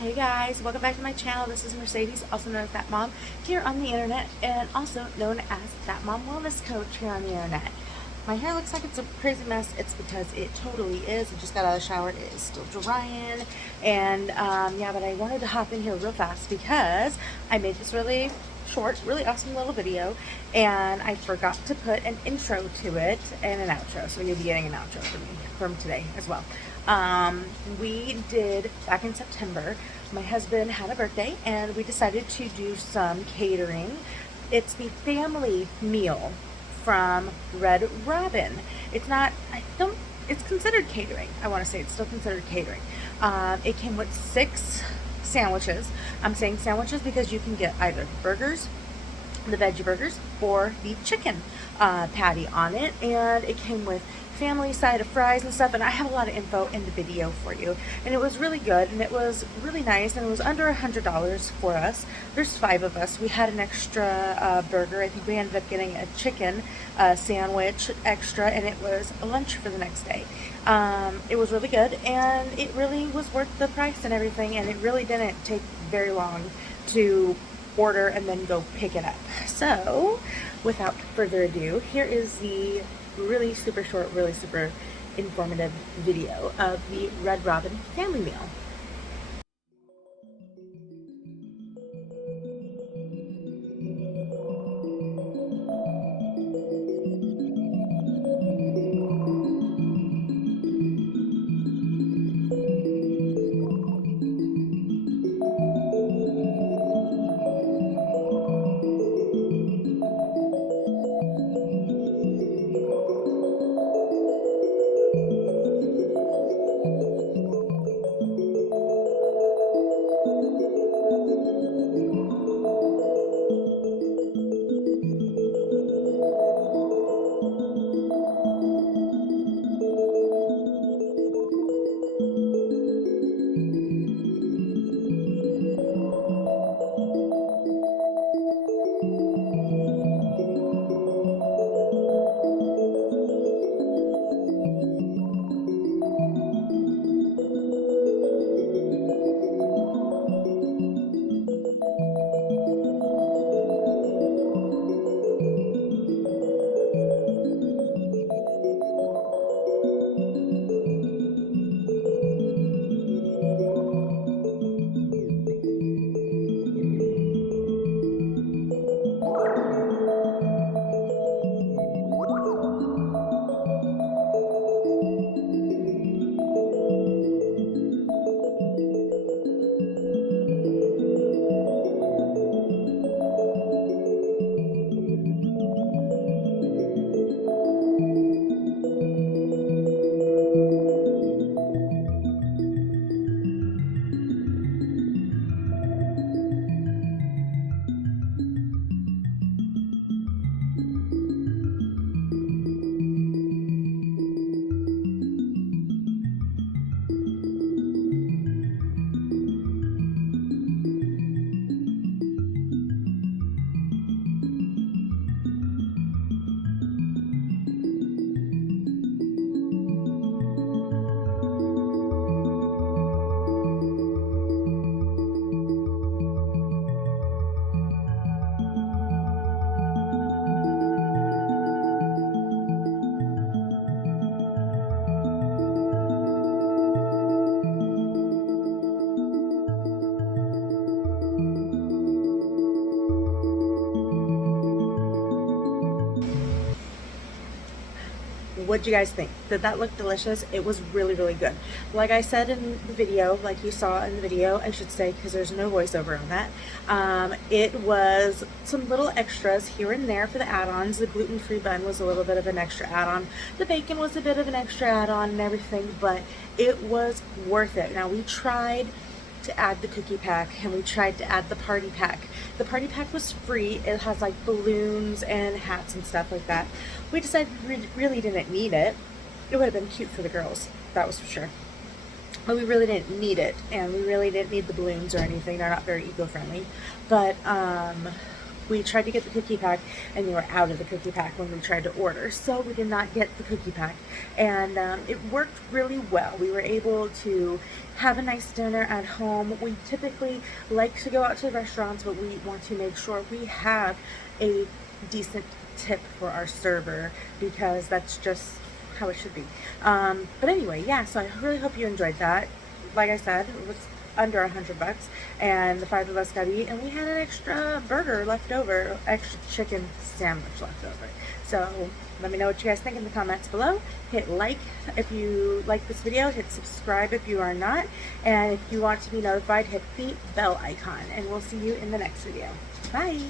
Hey guys, welcome back to my channel. This is Mercedes, also known as That Mom, here on the internet, and also known as That Mom Wellness Coach here on the internet. My hair looks like it's a crazy mess. It's because it totally is. I just got out of the shower. It is still drying, and yeah, but I wanted to hop in here real fast because I made this really short, really awesome little video, and I forgot to put an intro to it and an outro, so you'll be getting an outro from today as well. We did, back in September, my husband had a birthday and we decided to do some catering. It's the family meal from Red Robin. It's not, it's considered catering. I want to say it's still considered catering. It came with 6 sandwiches. I'm saying sandwiches because you can get either burgers, the veggie burgers, or the chicken patty on it, and it came with family side of fries and stuff, and I have a lot of info in the video for you, and it was really good, and it was really nice, and it was under $100 for us. There's 5 of us. We had an extra burger. I think we ended up getting a chicken sandwich extra, and it was a lunch for the next day. It was really good, and it really was worth the price and everything, and it really didn't take very long to order and then go pick it up. So without further ado, here is the really super short, really super informative video of the Red Robin family meal. What'd you guys think? Did that look delicious? It was really, really good. Like I said in the video, like you saw in the video, I should say, because there's no voiceover on that. It was some little extras here and there for the add-ons. The gluten-free bun was a little bit of an extra add-on. The bacon was a bit of an extra add-on and everything, but it was worth it. Now, we tried to add the cookie pack and we tried to add the party pack. The party pack was free. It has like balloons and hats and stuff like that. We decided we really didn't need it. It would have been cute for the girls, that was for sure. But we really didn't need it, and we really didn't need the balloons or anything. They're not very eco-friendly. But We tried to get the cookie pack, and they were out of the cookie pack when we tried to order, so we did not get the cookie pack. And it worked really well. We were able to have a nice dinner at home. We typically like to go out to restaurants, but we want to make sure we have a decent tip for our server, because that's just how it should be. But anyway, yeah, so I really hope you enjoyed that. Like I said, it was under $100, and the 5 of us got to eat, and we had an extra burger left over, extra chicken sandwich left over. So let me know what you guys think in the comments below. Hit like if you like this video, hit subscribe if you are not, and if you want to be notified, hit the bell icon, and we'll see you in the next video. Bye!